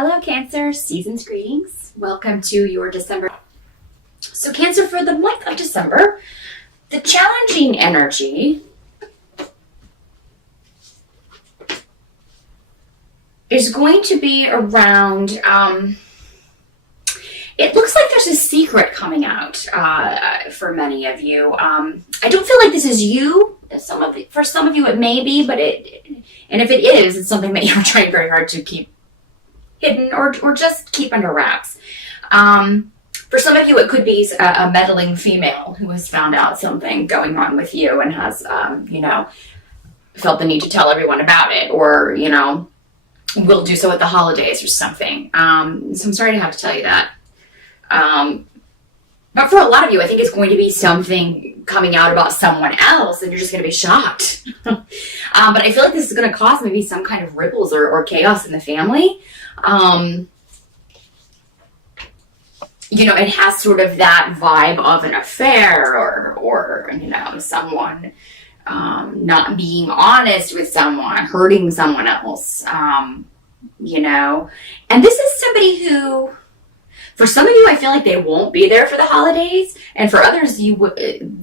Hello, Cancer. Season's greetings. Welcome to your December. So, Cancer, for the month of December, the challenging energy is going to be around, it looks like there's a secret coming out for many of you. I don't feel like this is you. For some of you, it may be, and if it is, it's something that you're trying very hard to keep hidden or just keep under wraps. For some of you, it could be a meddling female who has found out something going on with you and has, felt the need to tell everyone about it, or, will do so at the holidays or something. So I'm sorry to have to tell you that. But for a lot of you, I think it's going to be something coming out about someone else, and you're just going to be shocked. But I feel like this is going to cause maybe some kind of ripples or chaos in the family. It has sort of that vibe of an affair or someone not being honest with someone, hurting someone else, and this is somebody who, for some of you, I feel like they won't be there for the holidays, and for others,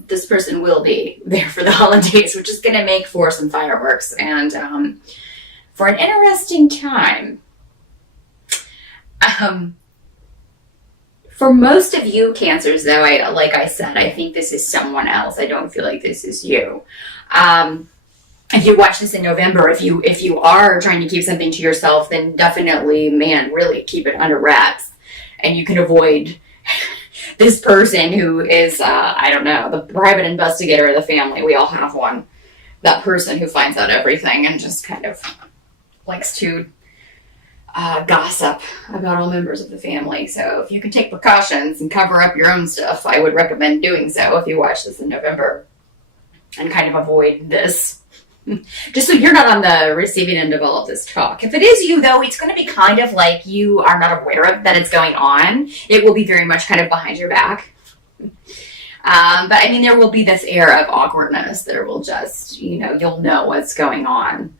this person will be there for the holidays, which is going to make for some fireworks and for an interesting time. For most of you Cancers, though, like I said, I think this is someone else. I don't feel like this is you. If you watch this in November, if you are trying to keep something to yourself, then definitely, really keep it under wraps. And you can avoid this person who is, the private investigator of the family. We all have one. That person who finds out everything and just kind of likes to gossip about all members of the family. So if you can take precautions and cover up your own stuff, I would recommend doing so if you watch this in November, and kind of avoid this. Just so you're not on the receiving end of all of this talk. If it is you, though, it's going to be kind of like you are not aware of that it's going on. It will be very much kind of behind your back. But there will be this air of awkwardness. There will just, you'll know what's going on.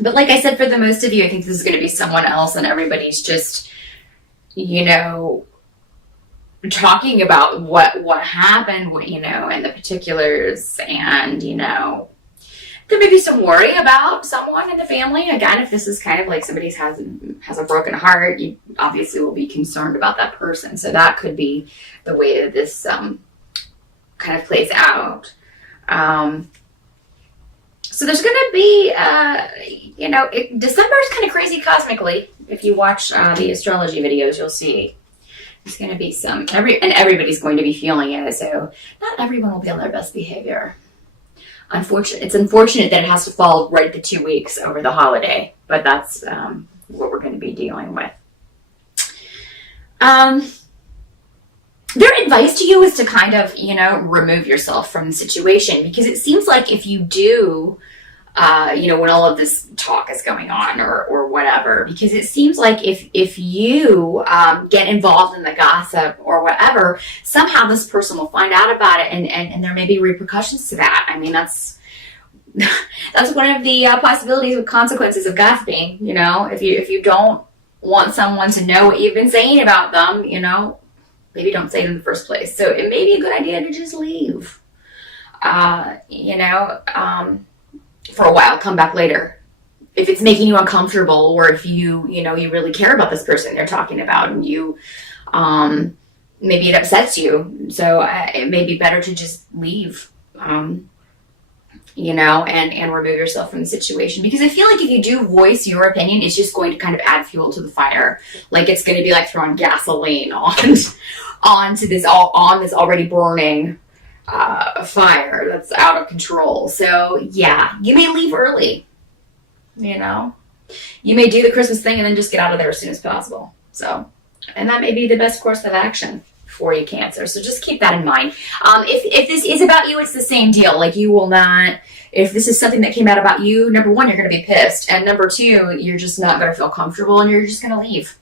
But like I said, for the most of you, I think this is going to be someone else, and everybody's just, talking about what happened, and the particulars, and, there may be some worry about someone in the family. Again, if this is kind of like somebody has a broken heart, you obviously will be concerned about that person. So that could be the way that this kind of plays out. So there's going to be, December is kind of crazy cosmically. If you watch the astrology videos, you'll see there's going to be everybody's going to be feeling it. So not everyone will be on their best behavior. It's unfortunate that it has to fall right at the 2 weeks over the holiday, but that's what we're going to be dealing with. Their advice to you is to kind of, remove yourself from the situation, because it seems like if you do, when all of this talk is going on or whatever, because it seems like if you get involved in the gossip or whatever, somehow this person will find out about it, and there may be repercussions to that. That's one of the possibilities with consequences of gossiping. If you don't want someone to know what you've been saying about them, maybe don't say it in the first place. So it may be a good idea to just leave, for a while, come back later. If it's making you uncomfortable, or if you really care about this person they're talking about, and you, maybe it upsets you. So it may be better to just leave, and remove yourself from the situation. Because I feel like if you do voice your opinion, it's just going to kind of add fuel to the fire. Like it's going to be like throwing gasoline onto this already burning fire that's out of control. So yeah, you may leave early. You may do the Christmas thing and then just get out of there as soon as possible. So, and that may be the best course of action for you, Cancer. So just keep that in mind. If this is about you, it's the same deal. Like you will not. If this is something that came out about you, number one, you're going to be pissed, and number two, you're just not going to feel comfortable, and you're just going to leave.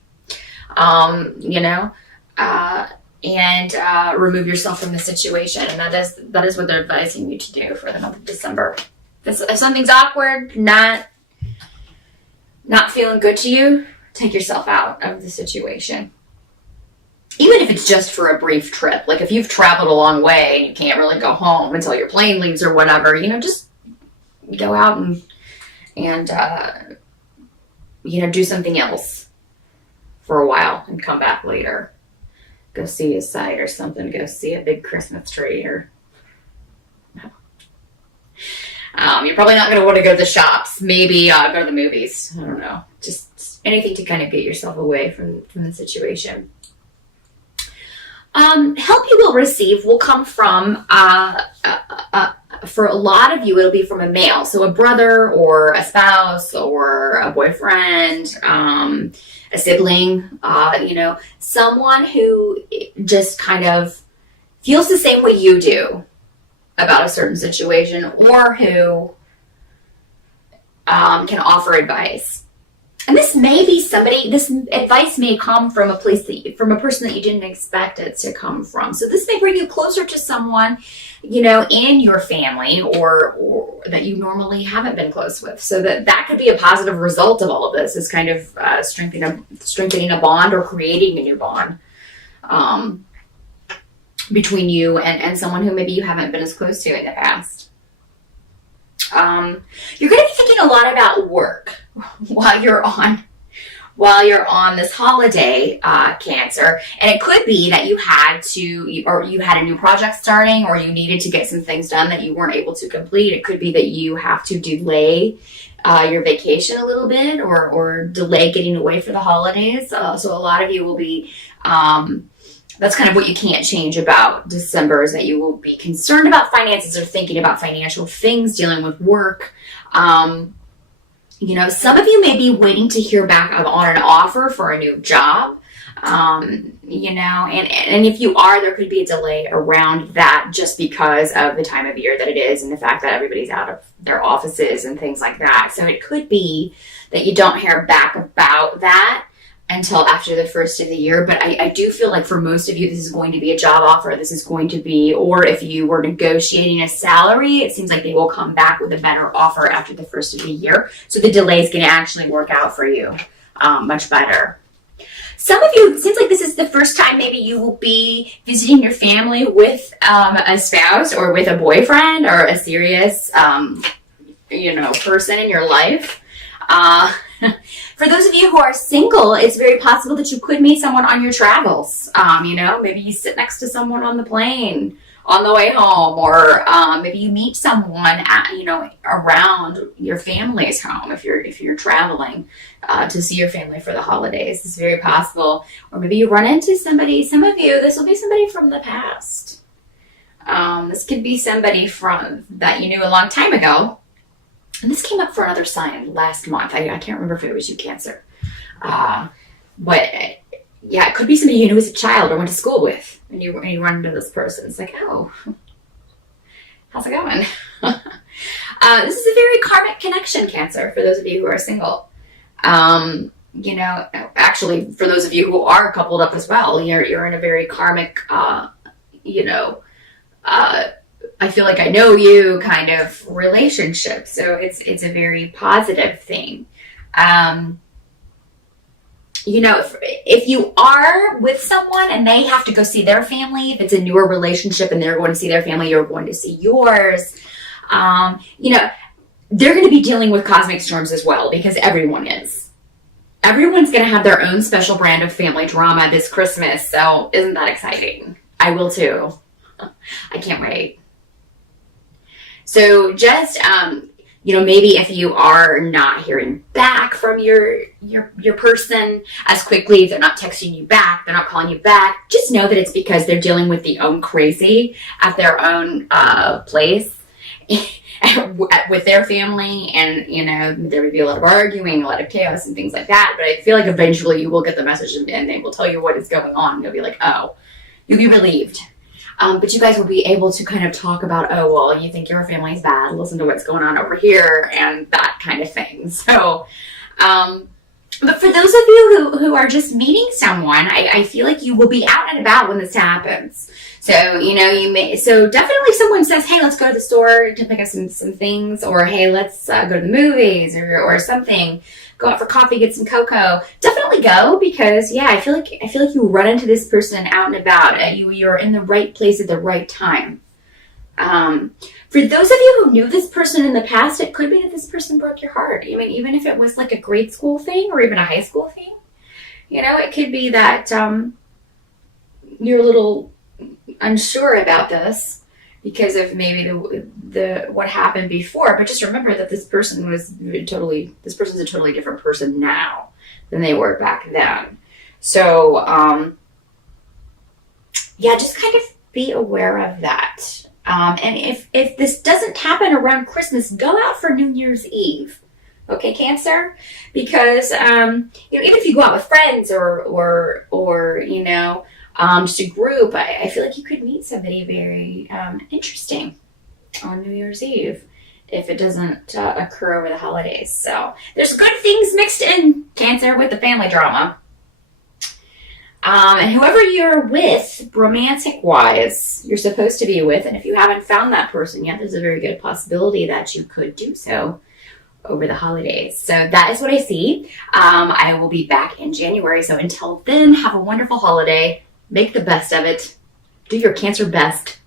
And remove yourself from the situation. And that is what they're advising you to do for the month of December. If something's awkward, not feeling good to you, take yourself out of the situation. Even if it's just for a brief trip. Like if you've traveled a long way and you can't really go home until your plane leaves or whatever, just go out and do something else for a while and come back later. Go see a sight or something. Go see a big Christmas tree or... you're probably not going to want to go to the shops. Maybe go to the movies. I don't know. Just anything to kind of get yourself away from the situation. Help you will receive will come from, for a lot of you, it'll be from a male. So a brother or a spouse or a boyfriend, a sibling, someone who just kind of feels the same way you do about a certain situation, or who can offer advice. And this may be this advice may come from from a person that you didn't expect it to come from. So this may bring you closer to someone, in your family or that you normally haven't been close with. So that could be a positive result of all of this, is kind of strengthening a bond or creating a new bond between you and someone who maybe you haven't been as close to in the past. You're going to be thinking a lot about work while you're on this holiday, Cancer. And it could be that you had a new project starting, or you needed to get some things done that you weren't able to complete. It could be that you have to delay your vacation a little bit, or delay getting away for the holidays. So a lot of you will be, that's kind of what you can't change about December, is that you will be concerned about finances or thinking about financial things, dealing with work. Some of you may be waiting to hear back on an offer for a new job, and if you are, there could be a delay around that just because of the time of year that it is and the fact that everybody's out of their offices and things like that. So it could be that you don't hear back about that until after the first of the year. But I do feel like for most of you, this is going to be a job offer. This is going to be, or if you were negotiating a salary, it seems like they will come back with a better offer after the first of the year. So the delay is going to actually work out for you much better. Some of you, it seems like this is the first time maybe you will be visiting your family with a spouse or with a boyfriend or a serious, person in your life. For those of you who are single, it's very possible that you could meet someone on your travels. Maybe you sit next to someone on the plane on the way home, or maybe you meet someone around your family's home if you're traveling to see your family for the holidays. It's very possible. Or maybe you run into somebody. Some of you, this will be somebody from the past. This could be somebody that you knew a long time ago. And this came up for another sign last month. I can't remember if it was you, Cancer. It could be somebody you knew as a child or went to school with, and you run into this person. It's like, oh, how's it going? This is a very karmic connection, Cancer, for those of you who are single. Actually, for those of you who are coupled up as well, you're in a very karmic, I feel like I know you kind of relationship. So it's a very positive thing. If you are with someone and they have to go see their family, if it's a newer relationship and they're going to see their family, you're going to see yours, they're going to be dealing with cosmic storms as well, because everyone is. Everyone's going to have their own special brand of family drama this Christmas. So isn't that exciting? I will too. I can't wait. So just, maybe if you are not hearing back from your person as quickly, they're not texting you back, they're not calling you back, just know that it's because they're dealing with their own crazy at their own place with their family. And, there would be a lot of arguing, a lot of chaos and things like that. But I feel like eventually you will get the message and they will tell you what is going on. And you'll be like, oh, you'll be relieved. But you guys will be able to kind of talk about, oh, well, you think your family's bad. Listen to what's going on over here and that kind of thing. So, but for those of you who are just meeting someone, I feel like you will be out and about when this happens. So, so definitely if someone says, hey, let's go to the store to pick up some things, or hey, let's go to the movies or something. go out for coffee, get some cocoa, definitely go, because yeah, I feel like you run into this person out and about. You're in the right place at the right time. For those of you who knew this person in the past, it could be that this person broke your heart. I mean, even if it was like a grade school thing or even a high school thing, you know, it could be that you're a little unsure about this because of maybe the what happened before. But just remember that this person's a totally different person now than they were back then. So yeah, just kind of be aware of that. And if this doesn't happen around Christmas, go out for New Year's Eve. Okay, Cancer? Because, you know, even if you go out with friends or you know, just a group, I feel like you could meet somebody very interesting on New Year's Eve if it doesn't occur over the holidays. So there's good things mixed in, Cancer, with the family drama. And whoever you're with, romantic-wise, you're supposed to be with, and if you haven't found that person yet, there's a very good possibility that you could do so over the holidays. So that is what I see. I will be back in January. So until then, have a wonderful holiday. Make the best of it. Do your Cancer best.